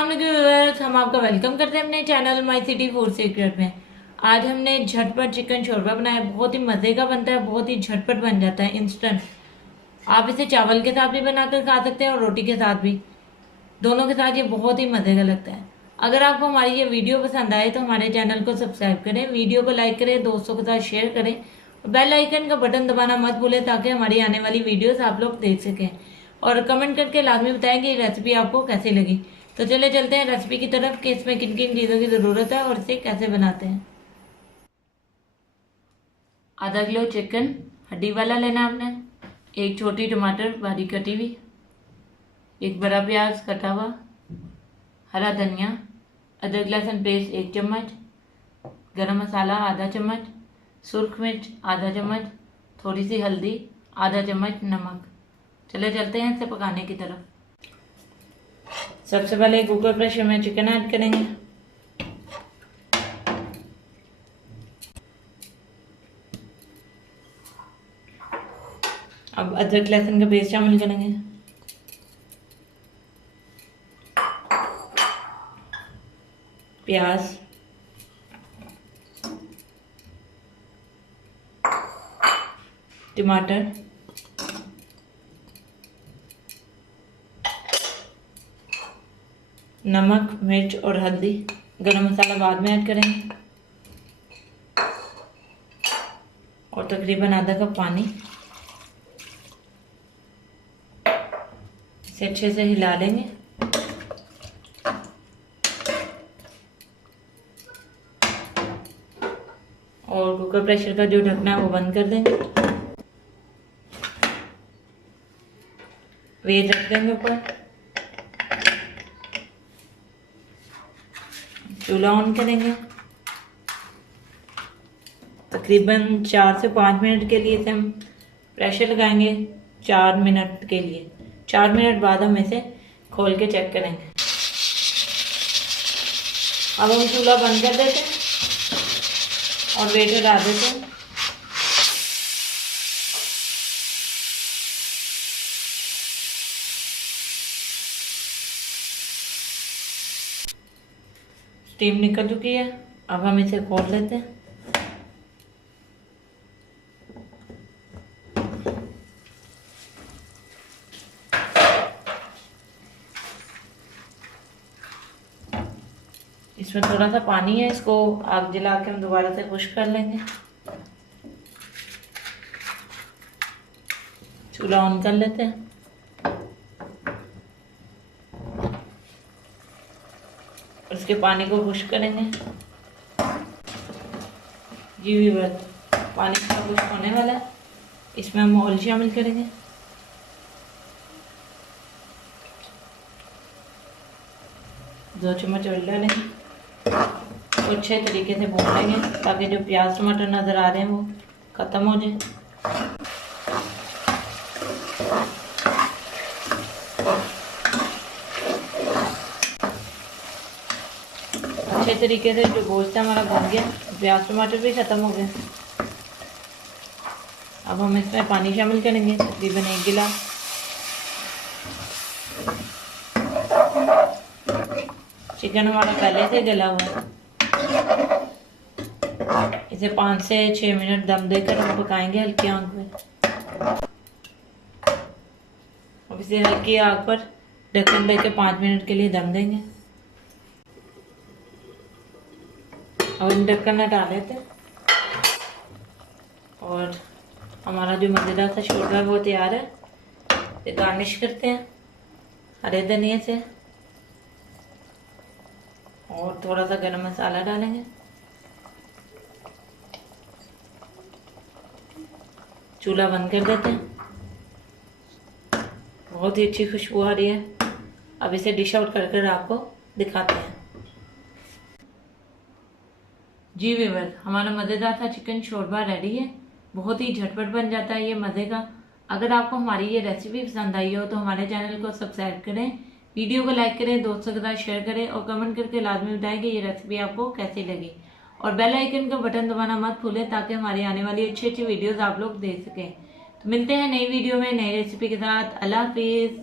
अस्सलाम वालेकुम व्यूअर्स, हम आपका वेलकम करते हैं अपने channel my city food secret में। आज हमने झटपट चिकन शोरबा बनाया। बहुत ही मज़े का बनता है, बहुत ही झटपट बन जाता है, इंस्टेंट। आप इसे चावल के साथ भी बनाकर खा सकते हैं और रोटी के साथ भी, दोनों के साथ ये बहुत ही मज़े का लगता है। अगर आपको हमारी ये वीडियो पसंद आए तो हमारे चैनल को सब्सक्राइब करें, वीडियो को लाइक करें, दोस्तों के साथ शेयर करें और बेल आइकन का बटन दबाना मत भूलें ताकि हमारी आने वाली वीडियोस आप लोग देख सकें। और कमेंट करके लाजमी बताएं कि ये रेसिपी आपको कैसी लगी। तो चले चलते हैं रेसिपी की तरफ कि इसमें किन किन चीज़ों की ज़रूरत है और इसे कैसे बनाते हैं। आधा किलो चिकन हड्डी वाला लेना है आपने, एक छोटी टमाटर बारीक कटी हुई, एक बड़ा प्याज कटा हुआ, हरा धनिया, अदरक लहसुन पेस्ट 1 चम्मच, गरम मसाला आधा चम्मच, सुर्ख मिर्च आधा चम्मच, थोड़ी सी हल्दी, आधा चम्मच नमक। चले चलते हैं इसे पकाने की तरफ। सबसे पहले कुकर प्रेशर में चिकन ऐड करेंगे। अब अदरक लहसुन का पेस्ट शामिल करेंगे, प्याज, टमाटर, नमक, मिर्च और हल्दी, गरम मसाला बाद में ऐड करेंगे और तकरीबन आधा कप पानी। इसे अच्छे से हिला लेंगे। और कुकर प्रेशर का जो ढकना है वो बंद कर देंगे, वेट रख देंगे ऊपर, चूल्हा ऑन करेंगे। तकरीबन 4 से 5 मिनट के लिए इसे हम प्रेशर लगाएंगे, 4 मिनट के लिए। 4 मिनट बाद हम इसे खोल के चेक करेंगे। अब हम चूल्हा बंद कर देते हैं और वेट हटा देते हैं। स्टीम निकल चुकी है, अब हम इसे खोल लेते हैं। इसमें थोड़ा सा पानी है, इसको आग जला के हम दोबारा से खुश्क कर लेंगे। चूल्हा ऑन कर लेते हैं। उसके पानी को खुश्क करेंगे। जी व्यूअर्स, पानी का खुश्क होने वाला है। इसमें हम ऑयल शामिल करेंगे। दो चम्मच ऑयल डालेंगे, तो अच्छे तरीके से भून लेंगे ताकि जो प्याज टमाटर नज़र आ रहे हैं वो ख़त्म हो जाए। अच्छे तरीके से जो गोश्त है हमारा भून गया, प्याज टमाटर भी ख़त्म हो गए। अब हम इसमें पानी शामिल करेंगे, तकरीबन 1 गिलास। चिकन हमारा पहले से गला हुआ है। इसे 5 से 6 मिनट दम देकर हम पकाएंगे हल्की आंच पर। अब इसे हल्की आग पर ढक्कन लेकर 5 मिनट के लिए दम देंगे। अब हम ढक्कन हटा लेते हैं और हमारा जो मज़ेदार सा शोरबा है वो तैयार है। इसे गार्निश करते हैं हरे धनिया से और थोड़ा सा गरम मसाला डालेंगे। चूल्हा बंद कर देते हैं। बहुत ही अच्छी खुशबू आ रही है। अब इसे डिश आउट कर कर आपको दिखाते हैं। जी व्यूअर्स, हमारा मज़ेदार सा चिकन शोरबा रेडी है। बहुत ही झटपट बन जाता है ये मज़े का। अगर आपको हमारी ये रेसिपी पसंद आई हो तो हमारे चैनल को सब्सक्राइब करें, वीडियो को लाइक करें, दोस्तों के साथ शेयर करें और कमेंट करके लाजमी बताएं कि ये रेसिपी आपको कैसी लगी। और बेल आइकन का बटन दबाना मत भूलें ताकि हमारी आने वाली अच्छी अच्छी वीडियोस आप लोग देख सकें। तो मिलते हैं नई वीडियो में नई रेसिपी के साथ। अल्लाह हाफिज़।